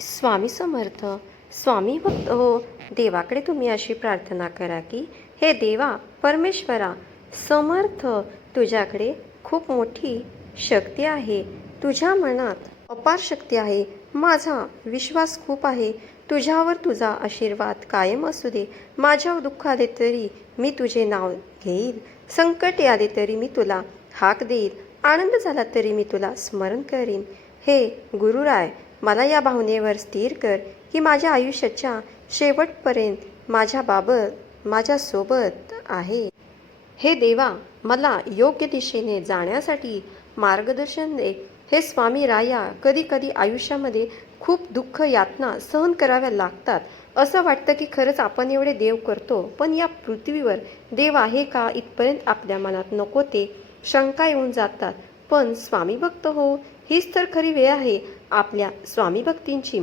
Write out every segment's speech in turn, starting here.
स्वामी समर्थ स्वामी भक्त हो देवाकडे तुम्ही अशी प्रार्थना करा की हे देवा परमेश्वरा समर्थ तुझ्याकडे खूप मोठी शक्ती आहे तुझ्या मनात अपार शक्ती आहे माझा विश्वास खूप आहे तुझ्यावर तुझा आशीर्वाद कायम असू दे माझ्या दुःख आले तरी मी तुझे नाव घेईल संकट आले तरी मी तुला हाक देईल आनंद झाला तरी मी तुला स्मरण करीन हे गुरुराय मला या भावनेवर स्थिर कर की माझ्या आयुष्याच्या शेवटपर्यंत माझ्या बाबत माझ्यासोबत आहे. हे देवा मला योग्य दिशेने जाण्यासाठी मार्गदर्शन दे. हे स्वामी राया कधी कधी आयुष्यामध्ये खूप दुःख यातना सहन कराव्या लागतात. असं वाटतं की खरंच आपण एवढे देव करतो पण या पृथ्वीवर देव आहे का इथपर्यंत आपल्या मनात नको ते शंका येऊन जातात. पण स्वामी भक्त हो हीच तर खरी वेळ आहे. आपल्या स्वामी भक्तींची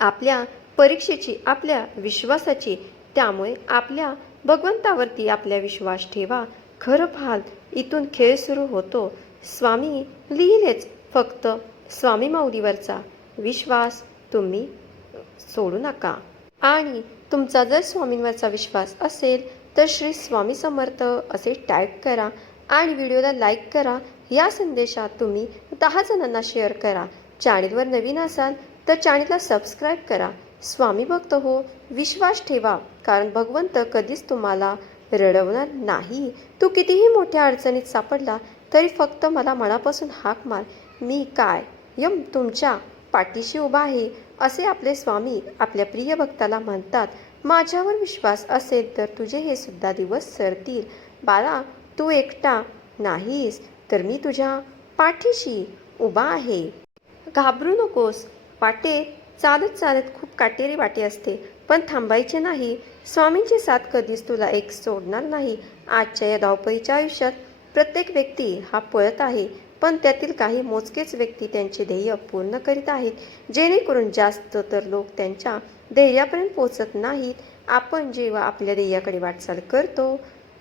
आपल्या परीक्षेची आपल्या विश्वासाची त्यामुळे आपल्या भगवंतावरती आपल्या विश्वास ठेवा. खरं फाल इथून खेळ सुरू होतो. स्वामी लिहिलेच फक्त स्वामी माऊलीवरचा विश्वास तुम्ही सोडू नका. आणि तुमचा जर स्वामींवरचा विश्वास असेल तर श्री स्वामी समर्थ असे टाईप करा आणि व्हिडिओला लाईक करा. या संदेशात तुम्ही दहा जणांना शेअर करा. चॅनेलवर नवीन असाल तर चॅनेलला सबस्क्राईब करा. स्वामी भक्त हो विश्वास ठेवा कारण भगवंत कधीच तुम्हाला रडवणार नाही. तू कितीही मोठ्या अडचणीत सापडला तरी फक्त मला मनापासून हाक मार. मी काय? यम तुमच्या पाठीशी उभा आहे असे आपले स्वामी आपल्या प्रिय भक्ताला म्हणतात. माझ्यावर विश्वास असेल तर तुझे हे सुद्धा दिवस सरतील. बाळा तू एकटा नाहीस तर मी तुझ्या पाठीशी उभा आहे. घाबरू नकोस. वाटे चालत चालत खूप काटेरी वाटे असते. पण थांबायचे नाही. स्वामींची साथ कधीच तुला एक सोडणार नाही. आजच्या या धावपळीच्या आयुष्यात प्रत्येक व्यक्ती हा पळत आहे. पण त्यातील काही मोजकेच व्यक्ती त्यांचे ध्येय पूर्ण करीत आहेत. जेणेकरून जास्त तर लोक त्यांच्या ध्येयापर्यंत पोचत नाहीत. आपण जेव्हा आपल्या ध्येयाकडे वाटचाल करतो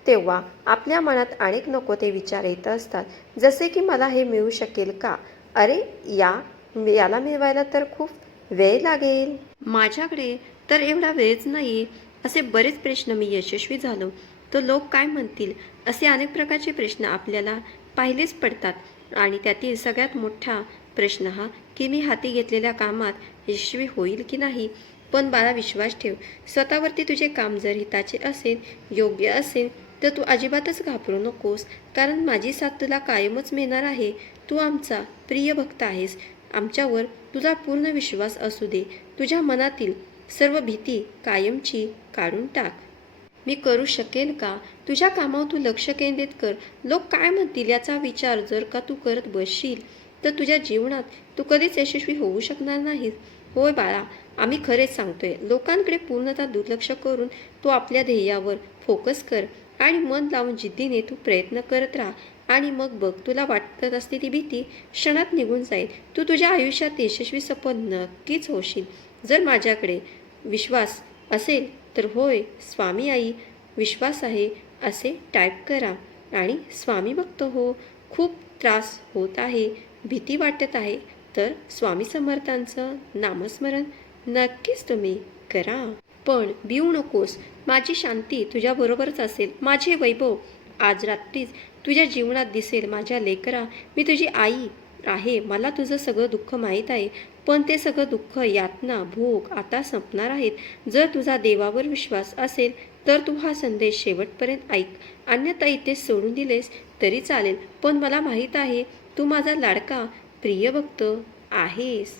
तेव्हा आपल्या मनात अनेक नको ते विचार येत असतात. जसे की मला हे मिळू शकेल का? अरे या याला मिळवायला तर खूप वेळ लागेल. माझ्याकडे तर एवढा वेळच नाही असे बरेच प्रश्न मी यशस्वी झालो. तर लोक काय म्हणतील असे अनेक प्रकारचे प्रश्न आपल्याला पाहिलेच पडतात. आणि त्यातील सगळ्यात मोठा प्रश्न हा की मी हाती घेतलेल्या कामात यशस्वी होईल की नाही? पण बाळा विश्वास ठेव. स्वतःवरती तुझे काम जर हिताचे असेल योग्य असेल तर तू अजिबातच घाबरू नकोस. कारण माझी साथ तुला कायमच मिळणार आहे. तू आमचा प्रिय भक्त आहेस. आमच्यावर तुझा पूर्ण विश्वास असू दे. तुझ्या मनातील सर्व भीती कायमची काढून टाक. मी करू शकेल का? तुझ्या कामावर तू लक्ष केंद्रित कर. लोक काय म्हणतील याचा विचार जर का तू करत बसशील तर तुझ्या जीवनात तू कधीच यशस्वी होऊ शकणार नाहीस. होय बाळा आम्ही खरेच सांगतोय. लोकांकडे पूर्णतः दुर्लक्ष करून तू आपल्या ध्येयावर फोकस कर आणि मन लावून जिद्दीने तू प्रयत्न करत राहा. आणि मग बघ तुला वाटत असलेली भीती क्षणात निघून जाईल. तू तुझ्या आयुष्यात यशस्वी सफल नक्कीच होशील. जर माझ्याकडे विश्वास असेल तर होय स्वामी आई विश्वास आहे असे टाईप करा. आणि स्वामी बघतो हो खूप त्रास होत आहे भीती वाटत आहे तर स्वामी समर्थांचं नामस्मरण नक्कीच तुम्ही करा. पण भिऊ नकोस माझी शांती तुझ्याबरोबरच असेल. माझे वैभव आज रात्रीच तुझ्या जीवनात दिसेल माझ्या लेकरा मी तुझी आई आहे मला तुझं सगळं दुःख माहीत आहे पण ते सगळं दुःख यातना भूक आता संपणार आहेत. जर तुझा देवावर विश्वास असेल तर तू हा संदेश शेवटपर्यंत ऐक. अन्यथा इथे सोडून दिलेस तरी चालेल पण मला माहीत आहे तू माझा लाडका प्रिय भक्त आहेस.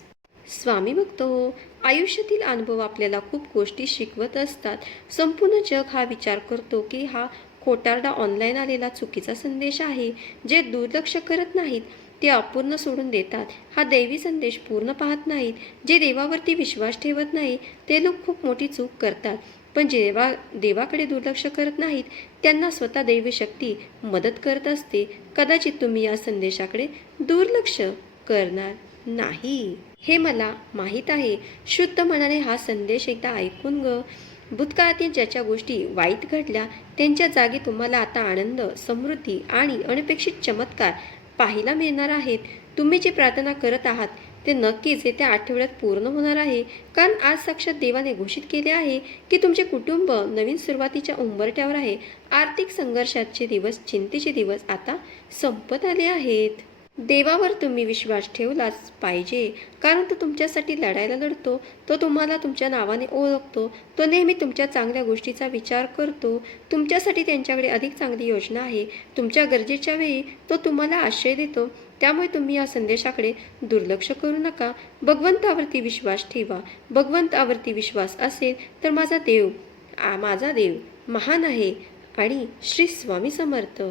स्वामी भक्त हो आयुष्यातील अनुभव आपल्याला खूप गोष्टी शिकवत असतात. संपूर्ण जग हा विचार करतो की हा खोटारडा ऑनलाईन आलेला चुकीचा संदेश आहे जे दुर्लक्ष करत नाहीत ते अपूर्ण सोडून देतात. हा दैवी संदेश पूर्ण पाहत नाहीत जे देवावरती विश्वास ठेवत नाही ते लोक खूप मोठी चूक करतात. पण जेवा देवाकडे दुर्लक्ष करत नाहीत त्यांना स्वतः दैवी शक्ती मदत करत असते. कदाचित तुम्ही या संदेशाकडे दुर्लक्ष करणार नाही. हे मला माहीत आहे. शुद्ध मनाने हा संदेश एकदा ऐकून ग भूतकाळातील ज्याच्या गोष्टी वाईट घडल्या त्यांच्या जागी तुम्हाला आता आनंद समृद्धी आणि अनपेक्षित चमत्कार पाहायला मिळणार आहेत. तुम्ही जी प्रार्थना करत आहात ते नक्कीच येत्या आठवड्यात पूर्ण होणार आहे. कारण आज साक्षात देवाने घोषित केले आहे की तुमचे कुटुंब नवीन सुरुवातीच्या उंबरट्यावर आहे. आर्थिक संघर्षाचे दिवस चिंतेचे दिवस आता संपत आले आहेत. देवावर तुम्ही विश्वास ठेवलाच पाहिजे. कारण तो तुमच्यासाठी लढायला लढतो तो तुम्हाला तुमच्या नावाने ओळखतो तो नेहमी तुमच्या चांगल्या गोष्टीचा विचार करतो. तुमच्यासाठी त्यांच्याकडे अधिक चांगली योजना आहे. तुमच्या गरजेच्या वेळी तो तुम्हाला आश्रय देतो. त्यामुळे तुम्ही या संदेशाकडे दुर्लक्ष करू नका. भगवंतावरती विश्वास ठेवा. भगवंतावरती विश्वास असेल तर माझा देव आ, माझा देव महान आहे आणि श्री स्वामी समर्थ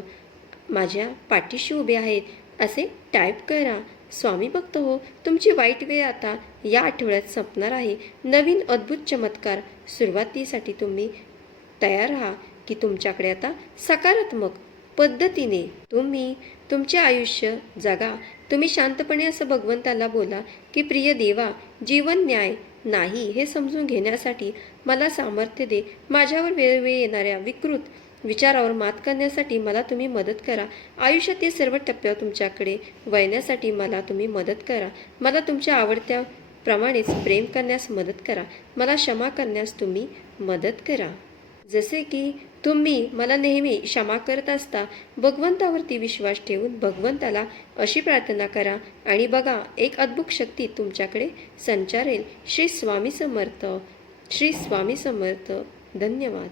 माझ्या पाठीशी उभे आहेत. असे टाईप करा. स्वामी भक्त हो तुमची वाईट वेळ आता या आठवड्यात संपणार आहे. नवीन अद्भुत चमत्कार सुरुवातीसाठी तुम्ही तयार राहा की तुमच्याकडे आता सकारात्मक पद्धतीने तुम्ही तुमचे आयुष्य जगा. तुम्ही शांतपणे असं भगवंताला बोला की प्रिय देवा जीवन न्याय नाही हे समजून घेण्यासाठी मला सामर्थ्य दे. माझ्यावर वेळोवेळी येणाऱ्या विकृत विचारावर मात करण्यासाठी मला तुम्ही मदत करा. आयुष्यातील सर्व टप्प्यावर तुमच्याकडे वळण्यासाठी मला तुम्ही मदत करा. मला तुमच्या आवडत्या प्रमाणेच प्रेम करण्यास मदत करा. मला क्षमा करण्यास तुम्ही मदत करा. जसे की तुम्ही मला नेहमी क्षमा करत असता भगवंतावरती विश्वास ठेवून भगवंताला अशी प्रार्थना करा आणि बघा एक अद्भुत शक्ती तुमच्याकडे संचारेल. श्री स्वामी समर्थ श्री स्वामी समर्थ. धन्यवाद.